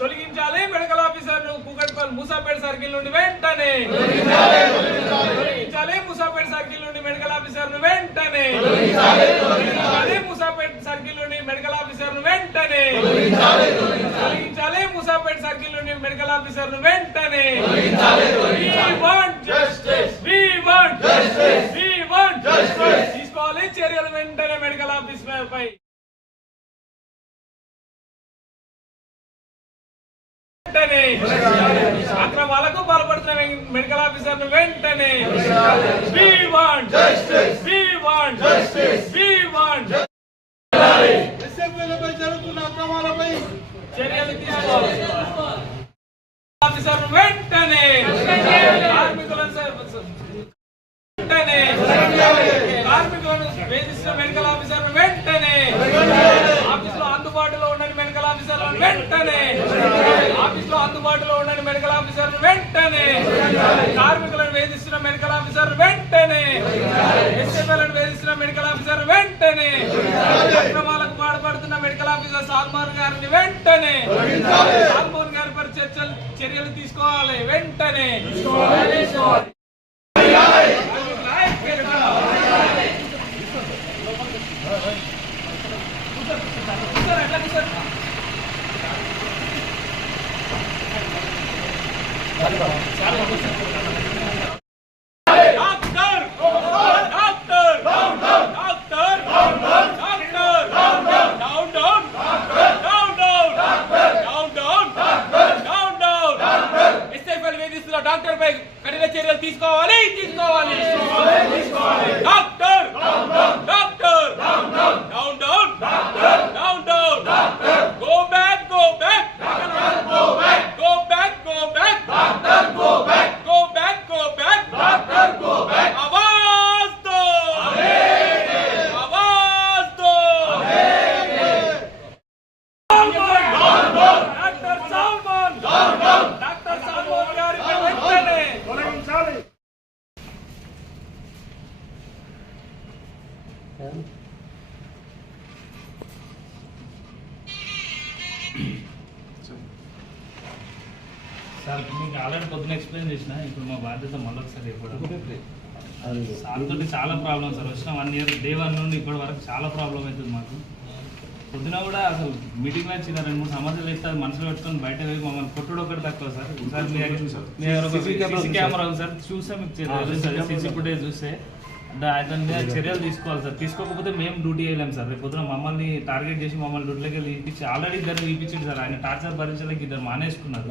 తొలగించాలి medical officer Kukatpally Moosapet circle నుండి వెంటనే తొలగించాలి మూసాపేట సర్కిల్ నుండి మెడికల్ ఆఫీసర్ వెంటనే తొలగించాలి మూసాపేట సర్కిల్ నుండి మెడికల్ ఆఫీసర్ వెంటనే తొలగించాలి మూసాపేట సర్కిల్ నుండి మెడికల్ ఆఫీసర్ వెంటనే తీసుకోవాలి చర్యలు వెంటనే మెడికల్ ఆఫీస్ పై అక్రమాలకు పాల్పడుతున్న మెడికల్ ఆఫీసర్ వెంటనే జరుగుతున్న అక్రమాలపై చర్యలు తీసుకోవాలి ఆఫీసర్ వెంటనే కార్మికులను వేధిస్తున్న మెడికల్ ఆఫీసర్ వెంటనే ఆఫీసులో అందుబాటులో ఉండండి మెడికల్ ఆఫీసర్ వెంటనే ఆఫీసులో అందుబాటులో ఉండండి మెడికల్ ఆఫీసర్ వెంటనే కార్మికులను వేధిస్తున్న మెడికల్ ఆఫీసర్ వెంటనే ఎస్ఎఫ్ఎలను వేధిస్తున్న మెడికల్ ఆఫీసర్ వెంటనే అక్రమాలకు పాల్పడుతున్న మెడికల్ ఆఫీసర్ సాల్మోన్ గారిని వెంటనే సాల్మోన్ గారి పై చర్యలు తీసుకోవాలి వెంటనే డాక్టర్ పై కఠిన చర్యలు తీసుకోవాలి doctor doctor down down down down go back go back go back go back go back doctor go back go back go back doctor go back आवाज दो आवाज दो డాక్టర్ సాల్మోన్ డాక్టర్ సాల్మోన్ గారి వెంటనే తొలగించాలి సార్ మీకు already పొద్దున explain చేసిన ఇప్పుడు మా బాధ్యత మళ్ళొకసారి సార్తో చాలా ప్రాబ్లం సార్ వచ్చిన 1 ఇయర్ డే 1 నుండి ఇప్పటి వరకు చాలా ప్రాబ్లం అవుతుంది మాకు పొద్దున కూడా అసలు మీటింగ్ వచ్చి 2-3 సమస్యలు ఇస్తారు మనుషులు పెట్టుకొని బయట పోయి మమ్మల్ని కొట్టుడు ఒకటి తక్కువ సార్ సార్ సీసీ కెమెరా ఉంది సార్ చూస్తే మీకు సీసీ ఫుటేజ్ చూస్తే అతని మీద చర్యలు తీసుకోవాలి సార్ తీసుకోకపోతే మేము డ్యూటీ వేయలేము సార్ రేపు పొద్దున మమ్మల్ని టార్గెట్ చేసి మమ్మల్ని డ్యూటీలోకి వెళ్ళి ఇప్పించి ఆల్రెడీ ఇద్దరు ఇప్పించింది సార్ ఆయన టార్చర్ భరించలేక ఇద్దరు మానేసుకున్నారు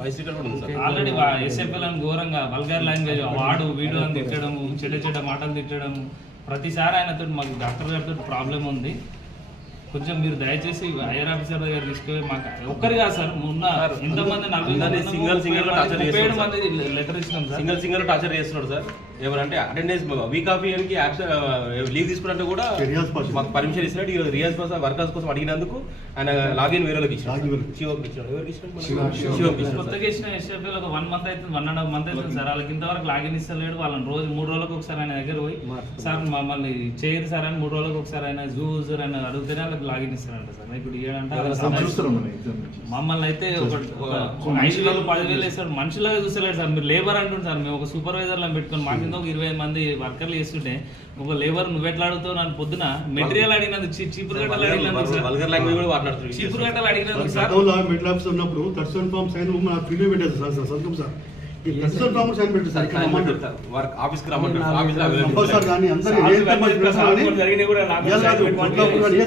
ఆల్రెడీ ఎస్ఎఫ్ఎల్ అని ఘోరంగా వల్గర్ లాంగ్వేజ్ వాడు వీడియో అని తిట్టడము చెడ్డ మాటలు తిట్టడము ప్రతిసారి ఆయనతో మాకు డాక్టర్ గారితో ప్రాబ్లం ఉంది కొంచెం మీరు దయచేసి హైయర్ ఆఫీసర్ దగ్గర తీసుకెళ్ళి మాకు ఒక్కరి కాదు సార్ ఉన్న ఇంతమంది 40 మంది లెటర్ ఇచ్చినాం సార్ సింగల్ టార్చర్ చేస్తున్నాడు సార్ ఎవరంటే అటెండెన్స్ వీక్ ఆఫ్ ఇయర్కి లీవ్ తీసుకున్నట్టు కూడా మాకు పర్మిషన్ ఇచ్చినట్టు రియాజ్ వర్కర్స్ కోసం అడిగినందుకు ఆయన లాగిన్ వేరేకి ఇచ్చాడు కొత్తగా ఇచ్చిన ఎస్ఎఫ్ఎల్ ఒక 1 మంత్ అవుతుంది 1.5 మంత్ అవుతుంది సార్ వాళ్ళకి ఇంతవరకు లాగిన్ ఇస్తలేడు వాళ్ళని రోజు 3 రోజులకు ఒకసారి ఆయన దగ్గర పోయి సార్ మమ్మల్ని చేయరు సార్ అని 3 రోజులకు ఒకసారి ఆయన జూజర్ అని అడిగితేనే వాళ్ళకి లాగిన్ ఇస్తారంట సార్ ఇప్పుడు ఇవ్వడంటే మమ్మల్ని అయితే ఒక 5,000 10,000 వేస్తాడు మనుషులాగా చూస్తలేడు సార్ మీరు లేబర్ అంటుంది సార్ మేము ఒక సూపర్వైజర్లను పెట్టుకొని మాకు ఒక 20 మంది వర్కర్లు చేస్తుంటే ఒక లేబర్ నువ్వు ఎట్లా అడుగుతావు నన్ను పొద్దున మెటీరియల్ అడిగినందుకు చీపురు గట్టలు అడిగినందుకు చీపురు గట్టలు అడిగినందుకు సార్ మిడిల్ ఆఫీస్ ఉన్నప్పుడు కన్సర్న్ ఫామ్ సైన్ ఫ్రీలో పెట్టారు సార్ సంతకం సార్ ఈ కన్సర్న్ ఫామ్ సైన్ పెట్టారు సార్ ఆఫీస్ కి రమ్మంటారు సార్ కానీ అందరూ ఏ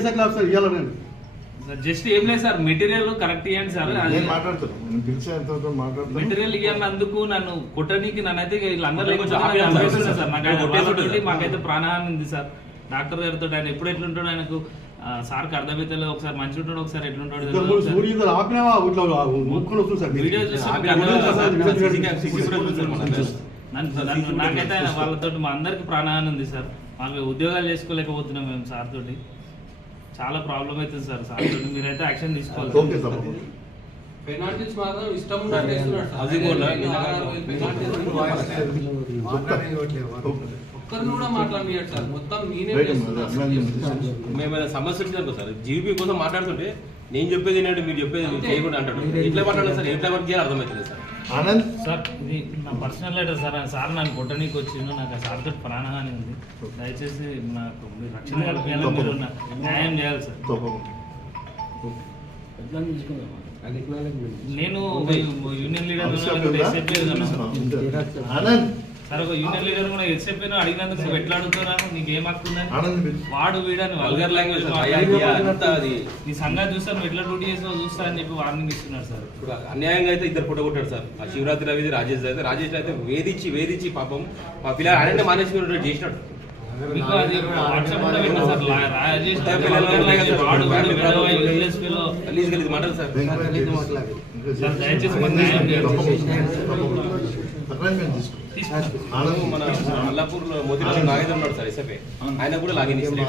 సైకిల్ ఆఫీసర్ ఇవ్వాలని జస్ట్ ఏం లేదు సార్ మెటీరియల్ కరెక్ట్ ఇవ్వండి సార్ మెటీరియల్ ఇవ్వనందుకు నన్ను కొట్టడానికి నన్నైతే వీళ్ళందరూ సార్ మాకైతే ప్రాణహాని ఉంది సార్ డాక్టర్ గారితో ఆయన ఎప్పుడు ఎట్లుంటాడు ఆయనకు సార్కి అర్థమైతే ఒకసారి మంచి ఉంటాడు ఒకసారి ఎట్లుంటాడు వీడియో చూసి నాకైతే ఆయన వాళ్ళతో మా అందరికి ప్రాణహాని ఉంది సార్ మాకు ఉద్యోగాలు చేసుకోలేకపోతున్నాం మేము సార్ తోటి చాలా ప్రాబ్లం అవుతుంది సార్ సార్ మీరైతే యాక్షన్ తీసుకోవాలి పెనాల్టీస్ మాత్రం ఇష్టం ఉన్నట్టు ఒక్కరిని కూడా మాట్లాడినాడు సార్. మొత్తం నేనే రైట్ చేస్తున్నా. మేమైనా సమస్య వచ్చిందనుకో సార్, జీవీపీ కోసం మాట్లాడుతుంటే నేను చెప్పేది ఏంటంటే మీరు చెప్పేది చేయకుండా అంటాడు. ఎట్లా మాట్లాడాలి సార్, ఎట్లా వర్క్ చేయాలి అర్థమవుతుంది సార్. ఆనంద్ సార్ ఇది నా పర్సనల్ లెటర్ సార్. సార్ నన్ను కొట్టడానికి వచ్చిండు, నాకు ఆ సార్తో ప్రాణహాని ఉంది. దయచేసి నాకు మీరు రక్షణ కల్పించాలి, మీరు నాకు న్యాయం చేయాలి సార్. నేను యూనియన్ లీడర్ ఆనంద్ సార్, ఒక యూనియన్ లీడర్ కూడా ఎస్ఎఫ్ఐ అడిగినందుకు నువ్వు ఎట్లా అడుగుతున్నాను, నీకు ఏం హక్కుందని ఆనంద్ వాడు వీడని వల్గర్ వల్గర్ లాంగ్వేజ్ లాంగ్వేజ్ అంతా అది నీ సంగతి చూస్తాను, నువ్వు ఎట్లా డ్యూటీ చేసావు చూస్తా అని చెప్పి వార్నింగ్ ఇస్తున్నారు సార్. ఇప్పుడు అన్యాయంగా అయితే ఇద్దరు ఫోటో కొట్టాడు సార్. ఆ శివరాత్రి రవి రాజేష్ అయితే వేధించి పాపం మా పిల్లలు ఆయన మానేసి చేసినాడు. మీకు అది వాట్సాప్ కూడా పెట్టినా సార్, రాజేష్ వల్గర్ లాంగ్వేజ్ వాడు యూజ్లెస్ ఫెలో. గలీజ్ మాటలు సార్. సార్ దయచేసి మాకు న్యాయం చేయాలి. ఆనంద్ మన మల్లాపూర్ లో మోతిలాల్ నాగేంద్ర ఉన్నాడు సార్ ఎస్ఎఫ్ఐ, ఆయన కూడా లాగిన్ ఇస్తారు.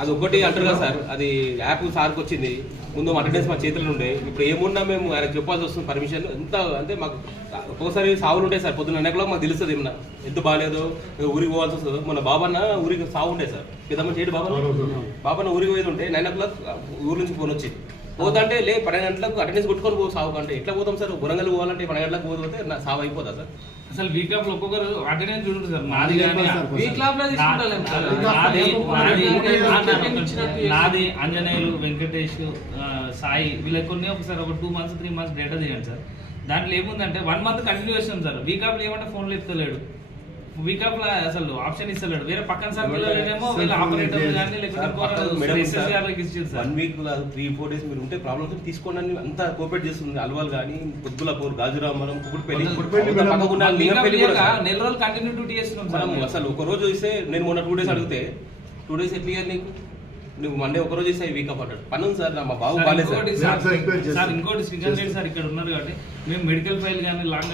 అది ఒకటి అంటారు కదా సార్, అది యాప్ సార్కి వచ్చింది. ముందు అటెండెన్స్ మా చేతుల్లో ఉండే, ఇప్పుడు ఏమున్నా మేము ఆయనకు చెప్పాల్సి వస్తుంది పర్మిషన్. ఎంత అంటే మాకు ఒక్కోసారి సావులు ఉంటాయి సార్. పొద్దున్న ఎన్నకలో మాకు తెలుస్తుంది ఏమన్నా ఎంత బాగాలేదో ఊరికి పోవాల్సి వస్తుందో. మన బాబన్న ఊరికి సావు ఉండే సార్, పెద్దమ్మ చేయడు బాబన్న ఊరికి పోయేది ఉంటే 9 o'clock ఊరు నుంచి ఫోన్ వచ్చింది. పోతుంటే 12 గంటలకు అటెండెన్స్ కొట్టుకొని పో సాగు అంటే ఎట్లా పోతాం సార్. వరంగల్ పోవాలంటే 12 గంటలకు పోతే నా సాగు అయిపోతా సార్. అసలు వీకాప్ లో ఒక్కొక్కరు అటెండెన్స్ చూడండి సార్. నాది కానీ వీక్ లాబ్ లో తీసుకుంటాం సార్. నాది అంజనేయులు, వెంకటేష్, సాయి వీళ్ళకి కొన్ని ఒకసారి ఒక 2 months 3 months డేటా తీయండి సార్. దాంట్లో ఏముందంటే 1 month కంటిన్యూ చేస్తాం సార్. వీకాప్ లో ఏమంటే ఫోన్లు ఎత్తలేడు, వీకాప్ లో అసలు ఆప్షన్ ఇస్తలేడు. వేరే పక్కన సర్కిల్ ఏమో వీళ్ళ ఆపరేటర్ కానీ లేకపోతే ఇచ్చారు సార్. 1 week 3-4 days మీరు ఉంటే ప్రాబ్లమ్స్ తీసుకోండి అంతా కోఆపరేట్ చేస్తుంది. అల్వాల్ కానీ పొద్దులపూర్, గాజురామరం, కుకుడుపల్లి నెల రోజులు కంటిన్యూ డ్యూటీ చేస్తున్నాం సార్. అసలు ఒక రోజు ఇస్తే నేను మొన్న 2 days అడిగితే 2 days ఎట్లా ఇయ్యాలి నీకు, నువ్వు మండే ఒక రోజు ఇస్తే వీక్ అప్ అంటాడు. పని ఉంది సార్, మా బాబు బాగాలేదు సార్. ఇంకోటి శ్రీకాంత్ రెడ్డి సార్ ఇక్కడ ఉన్నారు కాబట్టి మేము మెడికల్ ఫైల్ కానీ లాంగ్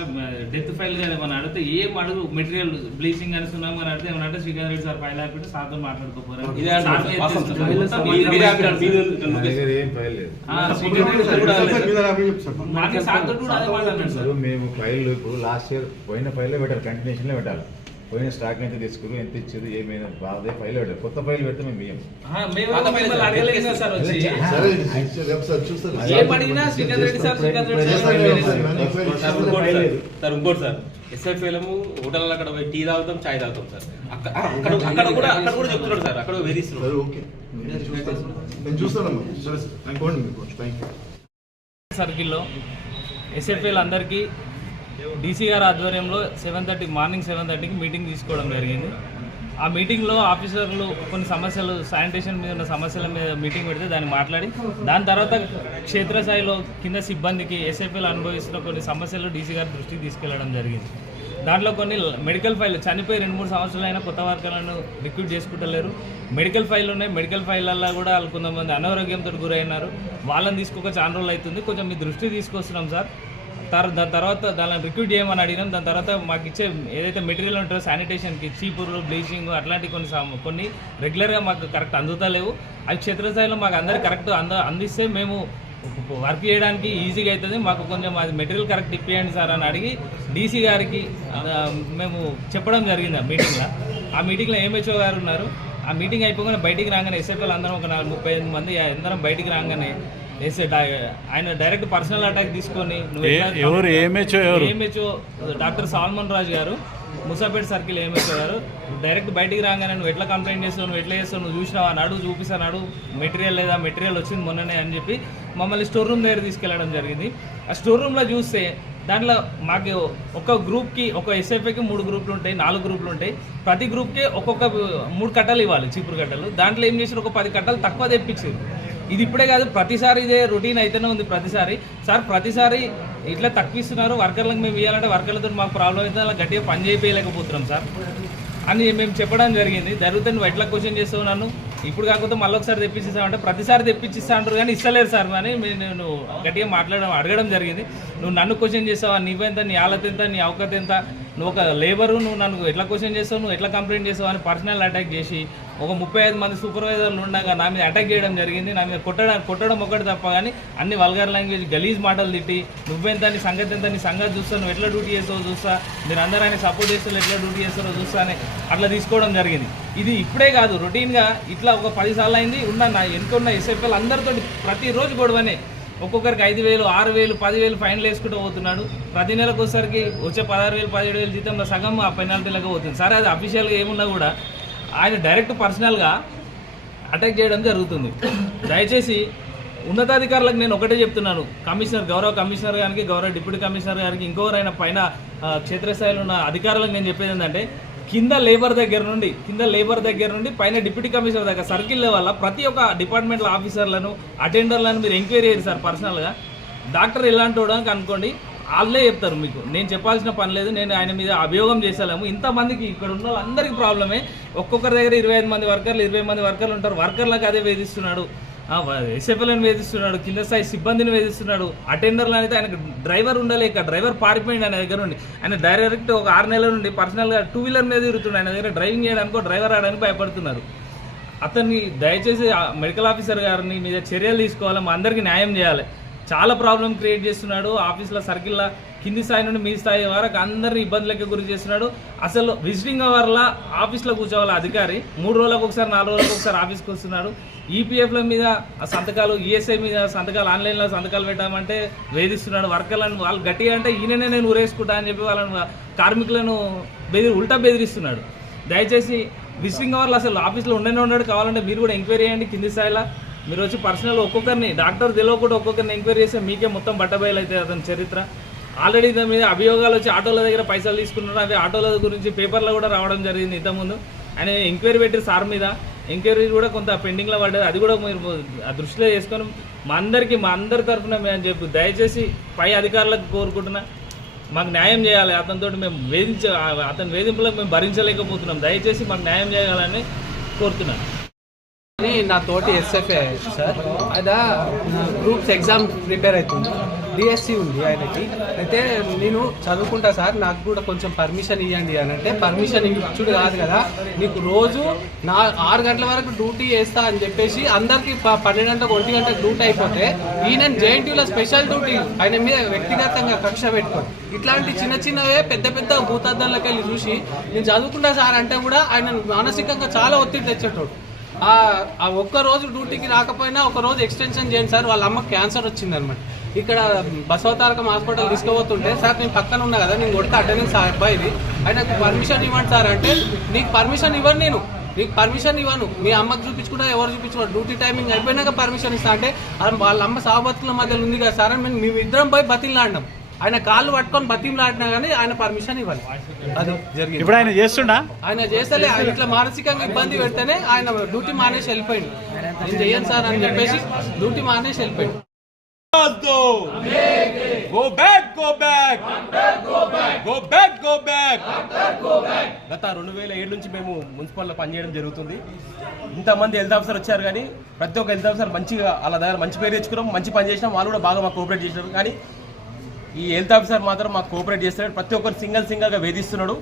డెత్ ఫైల్ కానీ ఏమైనా అడిగితే ఏం అడుగు మెటీరియల్ బ్లీచింగ్ కానీ సున్నాం కానీ అడిగితే ఏమైనా అంటే శ్రీకాంత్ రెడ్డి సార్ ఫైల్ ఆపితే సార్తో మాట్లాడుకోపోయారు. సార్తో కూడా అదే మాట్లాడారు సార్. మేము ఫైల్ ఇప్పుడు లాస్ట్ ఇయర్ పోయిన ఫైల్లో పెట్టాలి, కంటిన్యూషన్లో పెట్టాలి. పోయిన స్టాక్ ఎంత తీసుకురు, ఎంత ఇచ్చారు, ఏమైనా బాధే ఫైల్ పెట్టారు. కొత్త ఫైల్ పెడితే మేము బియ్యం అడగలేదు సార్. వచ్చి ఏం అడిగినా శ్రీకాంత్ రెడ్డి సార్ సార్ ఇంకోటి సార్ ఎస్ఎఫ్ఐలము హోటల్ అక్కడ పోయి టీ తాగుతాం, చాయ్ తాగుతాం సార్. అక్కడ కూడా చెప్తున్నాడు సార్, అక్కడ వేధిస్తున్నాడు. సర్కిల్లో ఎస్ఎఫ్ఐలు అందరికీ డీసీ గారి ఆధ్వర్యంలో మార్నింగ్ 7:30కి మీటింగ్ తీసుకోవడం జరిగింది. ఆ మీటింగ్లో ఆఫీసర్లు కొన్ని సమస్యలు, శానిటేషన్ మీద ఉన్న సమస్యల మీద మీటింగ్ పెడితే దాన్ని మాట్లాడి దాని తర్వాత క్షేత్రస్థాయిలో కింద సిబ్బందికి ఎస్ఎఫ్ఐలు అనుభవిస్తున్న కొన్ని సమస్యలు డీసీ గారి దృష్టికి తీసుకెళ్లడం జరిగింది. దాంట్లో కొన్ని మెడికల్ ఫైల్ చనిపోయి 2-3 సంవత్సరాలైనా కొత్త వర్కర్లను రిక్రూట్ చేసుకుంటలేరు. మెడికల్ ఫైల్ ఉన్నాయి, మెడికల్ ఫైళ్ళల్లో కూడా వాళ్ళు కొంతమంది అనారోగ్యంతో గురైనారు. వాళ్ళని తీసుకోక చాలా రోజులు అవుతుంది, కొంచెం మీ దృష్టికి తీసుకొస్తున్నాం సార్. దాని తర్వాత దాన్ని రిక్రూట్ చేయమని అడిగినాం. దాని తర్వాత మాకు ఇచ్చే ఏదైతే మెటీరియల్ ఉంటుందో శానిటేషన్కి చీపుర్లు, బ్లీచింగ్ అట్లాంటి కొన్ని రెగ్యులర్గా మాకు కరెక్ట్ అందుతలేవు. అవి క్షేత్రస్థాయిలో మాకు అందరికి కరెక్ట్ అందిస్తే మేము వర్క్ చేయడానికి ఈజీగా అవుతుంది. మాకు కొంచెం అది మెటీరియల్ కరెక్ట్ ఇప్పియండి సార్ అని అడిగి డీసీ గారికి మేము చెప్పడం జరిగింది. ఆ మీటింగ్లో ఎంహెచ్ఓ గారు ఉన్నారు. ఆ మీటింగ్ అయిపోగానే బయటికి రాగానే ఎస్ఎఫ్ఎల్ అందరం ఒక 35 మంది అందరం బయటికి రాగానే ఆయన డైరెక్ట్ పర్సనల్ అటాక్ తీసుకొని ఏఎంహెచ్ఓ డాక్టర్ సాల్మన్ రాజు గారు, ముసాపేట్ సర్కిల్ ఏఎంహెచ్ఓ గారు డైరెక్ట్ బయటికి రాగానే నువ్వు ఎట్లా కంప్లైంట్ చేస్తావు, నువ్వు ఎట్లా చేస్తావు, నువ్వు చూసినావా నాడు చూపిస్తాడు, మెటీరియల్ లేదా, మెటీరియల్ వచ్చింది మొన్ననే అని చెప్పి మమ్మల్ని స్టోర్ రూమ్ దగ్గర తీసుకెళ్లడం జరిగింది. ఆ స్టోర్ రూమ్లో చూస్తే దాంట్లో మాకు ఒక గ్రూప్కి, ఒక ఎస్ఎఫ్ఐకి 3 గ్రూపులు ఉంటాయి, 4 గ్రూపులు ఉంటాయి. ప్రతి గ్రూప్కి ఒక్కొక్క 3 కట్టలు ఇవ్వాలి, చీపురు కట్టలు. దాంట్లో ఏం చేసారు, ఒక 10 కట్టలు తక్కువ తెప్పించారు. ఇది ఇప్పుడే కాదు, ప్రతిసారి ఇదే రొటీన్ అయితేనే ఉంది. ప్రతిసారి ఇట్లా తక్కువ ఇస్తున్నారు. వర్కర్లకు మేము ఇవ్వాలంటే వర్కర్లతో మాకు ప్రాబ్లం అయితే అలా గట్టిగా పని చేయలేకపోతున్నాం సార్ అని మేము చెప్పడం జరిగింది. జరిగితే నువ్వు ఎట్లా క్వశ్చన్ చేస్తావు నన్ను, ఇప్పుడు కాకపోతే మళ్ళీ ఒకసారి తెప్పించిస్తామంటే ప్రతిసారి తెప్పించిస్తా అంటారు కానీ ఇస్తలేరు సార్ అని నేను గట్టిగా అడగడం జరిగింది. నువ్వు నన్ను క్వశ్చన్ చేస్తావా, నీవెంత, నీ ఆలత ఎంత, నీ అవకత ఎంత, నువ్వు ఒక లేబరు, నువ్వు నన్ను ఎట్లా క్వశ్చన్ చేస్తావు, నువ్వు ఎట్లా కంప్లైంట్ చేస్తావు అని పర్సనల్ అటాక్ చేసి ఒక 35 మంది సూపర్వైజర్లు ఉండగా నా మీద అటాక్ చేయడం జరిగింది. నా మీద కొట్టడం ఒకటి తప్ప కానీ అన్ని వల్గర్ లాంగ్వేజ్ గలీజ్ మాటలు తిట్టి నువ్వెంత నీ సంగతి ఎంత, నీ సంగతి చూస్తా, నువ్వు ఎట్లా డ్యూటీ చేస్తావో చూస్తా, మీరు అందరూ ఆయన సపోర్ట్ చేస్తే ఎట్లా డ్యూటీ చేస్తారో చూస్తా అని అట్లా తీసుకోవడం జరిగింది. ఇది ఇప్పుడే కాదు, రొటీన్గా ఇట్లా ఒక 10 సార్లు అయింది. నా ఎన్నుకున్న ఎస్ఎఫ్ఎల్ అందరితో ప్రతిరోజు గొడవనే. ఒక్కొక్కరికి 5,000, 6,000, 10,000 ఫైన్లు వేసుకుంటూ పోతున్నాడు. ప్రతి నెలకు వచ్చేసరికి వచ్చే 16,000, 17,000 జీతంలో సగం ఆ పెనాల్టీలకు పోతుంది. సరే అది అఫీషియల్గా ఏమున్నా కూడా ఆయన డైరెక్ట్ పర్సనల్గా అటాక్ చేయడం జరుగుతుంది. దయచేసి ఉన్నతాధికారులకు నేను ఒకటే చెప్తున్నాను, గౌరవ కమిషనర్ గారికి, గౌరవ డిప్యూటీ కమిషనర్ గారికి, ఇంకోరైనా పైన క్షేత్రస్థాయిలో ఉన్న అధికారులకు నేను చెప్పేది ఏంటంటే కింద లేబర్ దగ్గర నుండి పైన డిప్యూటీ కమిషనర్ దగ్గర సర్కిల్ లెవెల్లో ప్రతి ఒక్క డిపార్ట్మెంట్ల ఆఫీసర్లను, అటెండర్లను మీరు ఎంక్వైరీ చేయండి సార్. పర్సనల్గా డాక్టర్ ఎలాంటి వాడని అనుకోండి, వాళ్ళే చెప్తారు మీకు. నేను చెప్పాల్సిన పని లేదు. నేను ఆయన మీద అభియోగం చేసేలేము. ఇంతమందికి ఇక్కడ ఉన్న వాళ్ళందరికీ ప్రాబ్లమే. ఒక్కొక్కరి దగ్గర 25 మంది వర్కర్లు, 20 మంది వర్కర్లు ఉంటారు. వర్కర్లకు అదే వేధిస్తున్నాడు, ఎస్ఎఫ్ఎల్ని వేధిస్తున్నాడు, కింద స్థాయి సిబ్బందిని వేధిస్తున్నాడు. అటెండర్లు అనేది ఆయనకు డ్రైవర్ ఉండలేక డ్రైవర్ పారిపోయింది ఆయన దగ్గర నుండి. ఆయన డైరెక్ట్ ఒక 6 నెలల నుండి పర్సనల్గా 2 వీలర్ మీద తిరుగుతున్నాడు. ఆయన దగ్గర డ్రైవింగ్ చేయడానికో డ్రైవర్ రావడానికి భయపడుతున్నారు. అతన్ని దయచేసి మెడికల్ ఆఫీసర్ గారిని మీద చర్యలు తీసుకోవాలి. మా అందరికీ న్యాయం చేయాలి. చాలా ప్రాబ్లం క్రియేట్ చేస్తున్నాడు. ఆఫీస్లో సర్కిల్లో కింది స్థాయి నుండి మీ స్థాయి వరకు అందరినీ ఇబ్బందులకి గురి చేస్తున్నాడు. అసలు విజిటింగ్ అవర్లా ఆఫీస్లో కూర్చోవాలి అధికారి 3 రోజులకు ఒకసారి, 4 రోజులకు ఒకసారి ఆఫీస్కి వస్తున్నాడు. ఈపీఎఫ్ల మీద సంతకాలు, ఈఎస్ఐ మీద సంతకాలు, ఆన్లైన్లో సంతకాలు పెట్టామంటే వేధిస్తున్నాడు. వర్కర్లను వాళ్ళు గట్టిగా అంటే ఈయననే నేను ఊరేసుకుంటా అని చెప్పి వాళ్ళని కార్మికులను ఉల్టా బెదిరిస్తున్నాడు. దయచేసి విజిటింగ్ అవర్లు అసలు ఆఫీస్లో ఉండడు. కావాలంటే మీరు కూడా ఎంక్వైరీ చేయండి. కింది స్థాయిలో మీరు వచ్చి పర్సనల్ ఒక్కొక్కరిని డాక్టర్ తెలియకుండా ఒక్కొక్కరిని ఎంక్వైరీ చేస్తే మీకే మొత్తం బట్టబయలు అవుతుంది అతని చరిత్ర. ఆల్రెడీ దాని మీద అభియోగాలు వచ్చి ఆటోల దగ్గర పైసలు తీసుకున్నారు. అవి ఆటోల గురించి పేపర్లో కూడా రావడం జరిగింది ఇంతకుముందు. ఆయన ఎంక్వైరీ పెట్టి సార్ మీద ఎంక్వైరీ కూడా కొంత పెండింగ్లో పడ్డది. అది కూడా మీరు దృష్టిలో చేసుకొని మా అందరి తరఫున మేము చెప్పి దయచేసి పై అధికారులకు కోరుకుంటున్నా, మాకు న్యాయం చేయాలి. అతనితో మేము అతని వేధింపులకు మేము భరించలేకపోతున్నాం. దయచేసి మాకు న్యాయం చేయాలని కోరుతున్నాను. నా తోటి ఎస్ఎఫ్ఏ సార్, అదా గ్రూప్స్ ఎగ్జామ్ ప్రిపేర్ అవుతుంది. డిఎస్సి ఉంది ఆయనకి. అయితే నేను చదువుకుంటా సార్, నాకు కూడా కొంచెం పర్మిషన్ ఇవ్వండి అని అంటే, పర్మిషన్ ఇచ్చుడు కాదు కదా, నీకు రోజు 6 గంటల వరకు డ్యూటీ చేస్తా అని చెప్పేసి అందరికి 12 గంటలకు 1 గంటకు డ్యూటీ అయిపోతే ఈయన జేఎన్టీయూలో స్పెషల్ డ్యూటీ ఆయన మీద వ్యక్తిగతంగా కక్ష పెట్టుకొని ఇట్లాంటి చిన్నవే పెద్ద భూతద్దంలోకి వెళ్ళి చూసి నేను చదువుకుంటా సార్ అంటే కూడా ఆయన మానసికంగా చాలా ఒత్తిడి తెచ్చేటోడు. ఆ ఒక్కరోజు డ్యూటీకి రాకపోయినా ఒక రోజు ఎక్స్టెన్షన్ చేయండి సార్, వాళ్ళ అమ్మకి క్యాన్సర్ వచ్చిందనమాట. ఇక్కడ బసవతారకం హాస్పిటల్ తీసుకుపోతుంటే సార్ నేను పక్కన ఉన్నా కదా, నేను కొడితే అటెండెన్స్ అబ్బాయిది, ఆయనకు పర్మిషన్ ఇవ్వండి సార్ అంటే, నీకు పర్మిషన్ ఇవ్వను, నీకు పర్మిషన్ ఇవ్వను, మీ అమ్మకి చూపించుకుంటా ఎవరు చూపించుకోవాలి, డ్యూటీ టైమింగ్ అయిపోయినాక పర్మిషన్ ఇస్తా అంటే వాళ్ళ అమ్మ సావబతుల మధ్యలో ఉంది కదా సార్ అని మేము ఇద్దరం పోయి బతిలాడినాం. ఆయన కాళ్ళు పట్టుకొని బతిలాడినా కానీ ఆయన పర్మిషన్ ఇవ్వాలి. అది జరిగింది. ఇప్పుడు ఆయన చేస్తుండా? ఆయన చేస్తలే, ఇట్లా మానసికంగా ఇబ్బంది పెడితేనే ఆయన డ్యూటీ మానేసి వెళ్ళిపోయింది. నేను చెయ్యను సార్ అని చెప్పేసి డ్యూటీ మానేసి వెళ్ళిపోయింది. గత 2007 నుంచి మేము మున్సిపల్లో పనిచేయడం జరుగుతుంది. ఇంతమంది హెల్త్ ఆఫీసర్ వచ్చారు కానీ ప్రతి ఒక్క హెల్త్ ఆఫీసర్ మంచిగా వాళ్ళ దగ్గర మంచి పేరు తెచ్చుకున్నాం, మంచి పని చేసినాం. వాళ్ళు కూడా బాగా మాకు కోఆపరేట్ చేసినారు. కానీ ఈ హెల్త్ ఆఫీసర్ మాత్రం మాకు కోఆపరేట్ చేస్తున్నాడు. ప్రతి ఒక్కరు సింగల్గా వేధిస్తున్నాడు.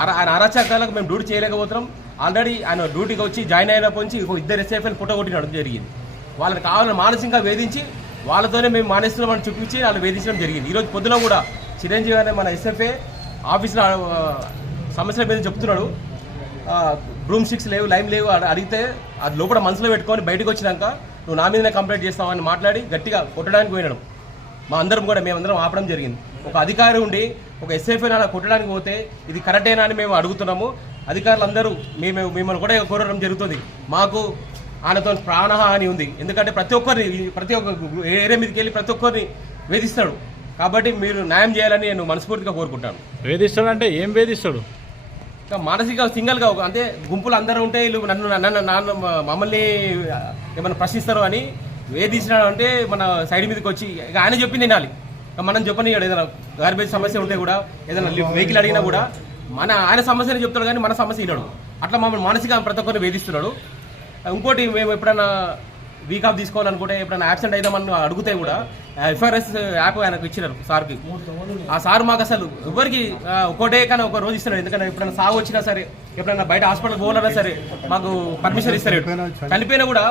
ఆయన అరాచకాలకు మేము డ్యూటీ చేయలేకపోతున్నాం. ఆల్రెడీ ఆయన డ్యూటీకి వచ్చి జాయిన్ అయినప్పటి నుంచి 2 ఎస్ఎఫ్ఎల్ పుట్టగొట్టినడం జరిగింది. వాళ్ళని కావాలని మానసికంగా వేధించి వాళ్ళతోనే మేము మానేస్తున్నామని చూపించి వాళ్ళు వేధించడం జరిగింది. ఈరోజు పొద్దున కూడా చిరంజీవి అనే మన ఎస్ఎఫ్ఏ ఆఫీస్లో సమస్యల మీద చెప్తున్నాడు. బ్రూమ్ స్టిక్స్ లేవు, లైమ్ లేవు అడిగితే అది లోపల మనసులో పెట్టుకొని బయటకు వచ్చినాక నువ్వు నా మీదనే కంప్లైంట్ చేస్తావని మాట్లాడి గట్టిగా కొట్టడానికి పోయినాడు. మేమందరం ఆపడం జరిగింది. ఒక అధికారి ఉండి ఒక ఎస్ఎఫ్ఐని అలా కొట్టడానికి పోతే ఇది కరెక్టేనా అని మేము అడుగుతున్నాము. అధికారులందరూ మిమ్మల్ని కూడా కోరడం జరుగుతుంది. మాకు ఆయనతో ప్రాణహాని ఉంది. ఎందుకంటే ప్రతి ఒక్క ఏరియా మీదకి వెళ్ళి ప్రతి ఒక్కరిని వేధిస్తాడు. కాబట్టి మీరు న్యాయం చేయాలని నేను మనస్ఫూర్తిగా కోరుకుంటాను. వేధిస్తాడు అంటే ఏం వేధిస్తాడు? మానసిక సింగల్గా అంటే గుంపులు అందరూ ఉంటే వీళ్ళు మమ్మల్ని ఏమైనా ప్రశ్నిస్తారు అని వేధించినాడు. అంటే మన సైడ్ మీదకి వచ్చి ఇక ఆయన చెప్పింది వినాలి, మనం చెప్పని ఏదైనా గార్బేజ్ సమస్య ఉంటే కూడా ఏదైనా వెహికల్ అడిగినా కూడా ఆయన సమస్యని చెప్తాడు కానీ మన సమస్య వినడు. అట్లా మమ్మల్ని మానసిక ప్రతి ఒక్కరిని వేధిస్తున్నాడు. ఇంకోటి మేము ఎప్పుడైనా వీక్ ఆఫ్ తీసుకోవాలనుకుంటే ఎప్పుడైనా యాబ్సెంట్ అయిదామని అడిగితే కూడా ఎఫ్ఆర్ఎస్ యాప్ ఆయనకు ఇచ్చినారు సార్కి. ఆ సార్ మాకు అసలు ఎవరికి ఒకటే కానీ ఒక రోజు ఇస్తున్నాడు. ఎందుకంటే ఎప్పుడైనా సాగు వచ్చినా సరే, ఎప్పుడైనా బయట హాస్పిటల్ పోవాలన్నా సరే మాకు పర్మిషన్ ఇస్తారు. చనిపోయినా కూడా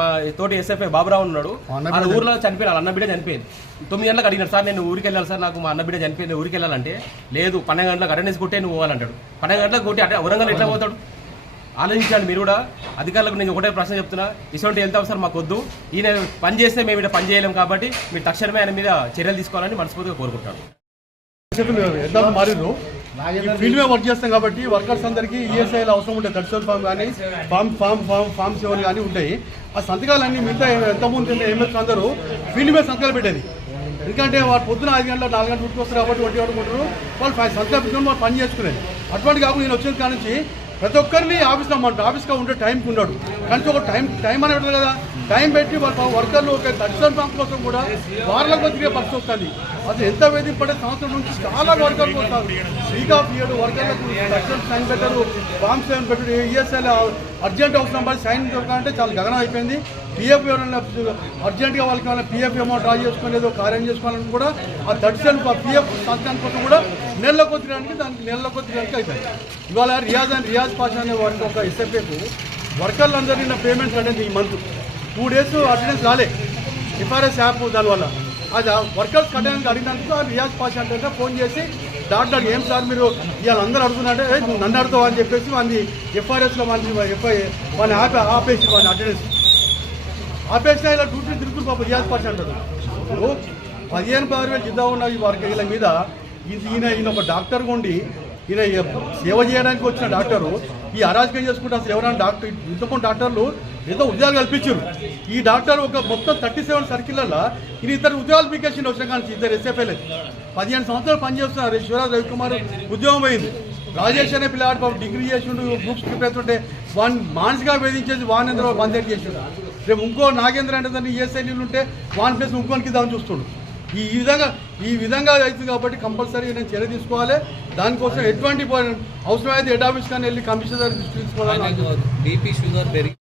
మా తోటి ఎస్ఎఫ్ఐ బాబురావు ఉన్నాడు, వాళ్ళ ఊర్లో చనిపోయిన వాళ్ళ అన్న బిడ్డ చనిపోయింది. 9 గంటలకు అడిగినాడు, సార్ నేను ఊరికి వెళ్ళాలి సార్, నాకు మా అన్న బిడ్డ చనిపోయింది, ఊరికి వెళ్ళాలంటే లేదు 12 గంటలకు అటెండెన్స్ కొట్టే నువ్వు పోవాలంటాడు. 12 గంటలకు కొట్టి వరంగల్ ఎట్లా పోతాడు? ఆలోచించండి మీరు కూడా. అధికారులకు నేను ఒకటే ప్రశ్న చెప్తున్నా, ఇటువంటి హెల్త్ ఆఫీసర్ మాకు వద్దు. ఈయన పని చేస్తే మేము ఇక్కడ పని చేయలేం కాబట్టి మీరు తక్షణమే ఆయన మీద చర్యలు తీసుకోవాలని మనస్ఫూర్తిగా కోరుకుంటాను. మారిరు ఫీల్డ్ మీద వర్క్ చేస్తాం కాబట్టి వర్కర్స్ అందరికీ ఈఎస్ఐలు అవసరం ఉంటాయి. 37 ఫామ్ కానీ ఫామ్ 7 కానీ ఉంటాయి. ఆ సంతకాలన్నీ మిగతా ఎంతమంది ఎంఎస్ అందరూ ఫీల్డ్ మీద సంతకాలు పెట్టేది. ఎందుకంటే వాళ్ళు పొద్దున 5 గంటల 4 గంటల డ్యూటీకి వస్తారు కాబట్టి 1 ఆడుకుంటారు. వాళ్ళు సంతకాలు పెట్టుకుని వాళ్ళు పని చేసుకునేది. అటువంటి కాకుండా నేను వచ్చిన కాడ నుంచి ప్రతి ఒక్కరిని ఆఫీస్లో అమ్మంటారు. ఆఫీస్గా ఉండే టైంకి ఉన్నాడు కానీ ఒక టైం అనేది ఉంటుంది కదా, టైం పెట్టి వాళ్ళ వర్కర్లు ఒక 37 ఫామ్ కోసం కూడా వారాలకు కొద్దిగా పరిస్థితి వస్తుంది. అసలు ఎంత వేధింపడే సంవత్సరం నుంచి చాలా వర్కర్లు వస్తారు. వీక్ ఆఫ్ ఇయర్ వర్కర్లకు సైన్ పెట్టరు, ఫామ్ 7 పెట్టరు, ఈఎస్ఐలో అర్జెంట్ అవసరం పడి సైన్ దొరకాలంటే చాలా గగనం అయిపోయింది. పిఎఫ్ ఎవరైనా అర్జెంట్గా వాళ్ళకి ఏమైనా పిఎఫ్ అమౌంట్ డ్రా చేసుకునేదో కార్యం చేసుకోవాలని కూడా ఆ 37 పిఎఫ్ సంస్థానం కోసం కూడా నెలలో కొద్దిడానికి అవుతుంది. ఇవాళ రియాజ్ పాషా అనే వారికి ఒక ఎస్ఎఫ్ఏకు వర్కర్లందరూ నిన్న పేమెంట్స్ అనేది ఈ మంత్ 2 days అటెండెన్స్ రాలే ఎఫ్ఆర్ఎస్ యాప్ దానివల్ల. అది వర్కర్స్ కట్టడానికి అడిగినందుకు ఆ రియాజ్ పాషా అంటే ఫోన్ చేసి డాక్టర్ ఏం సార్ మీరు ఇవాళ అందరూ అడుగుతున్నారంటే నువ్వు నన్ను అడుగుతావు అని చెప్పేసి వాళ్ళని ఎఫ్ఆర్ఎస్లో వాళ్ళని ఆపేసి వాళ్ళని అటెండెన్స్ ఆపేసినా ఇలా డ్యూటీ తిరుగుతుంది పాప రియాజ్ పాషా అంటారు. 15,000 జిద్దా ఉన్న ఈ వీళ్ళ మీద ఈయన ఒక డాక్టర్గా ఉండి ఈయన సేవ చేయడానికి వచ్చిన డాక్టరు ఈ అరాజకం చేసుకుంటే అసలు ఎవరైనా డాక్టర్ ఇంతకుముందు డాక్టర్లు ఏదో ఉద్యోగాలు కల్పించారు. ఈ డాక్టర్ ఒక మొత్తం 37 సర్కిళ్ళల్లో ఈయన ఇద్దరు ఉద్యోగాలు పీకేసిండు. వచ్చిన కానీ ఇద్దరు ఎస్ఎఫ్ఐలు 15 సంవత్సరాలు పనిచేస్తున్నారు. శివరాజ్ రవికుమార్ ఉద్యోగం పోయింది. రాజేష్ అనే పిల్లవాడు డిగ్రీ చేసిండు, గ్రూప్స్ ప్రిపేర్ అవుతుంటే వాడిని మానసిగా వేధించేసి వాడిని అందరూ బంద్ చేసిండు. రేపు ఇంకో నాగేంద్ర అంటే దాన్ని ఈఎస్ఐ నీళ్ళు ఉంటే వాని ప్లేస్ ఇంకోనికి దాన్ని చూస్తుండు. ఈ విధంగా అవుతుంది కాబట్టి కంపల్సరీ నేను చర్య తీసుకోవాలి. దానికోసం ఎటువంటి అవసరమైతే హెడ్ ఆఫీస్ కానీ వెళ్ళి కమిషనర్ తీసుకోవాలి. BP sugar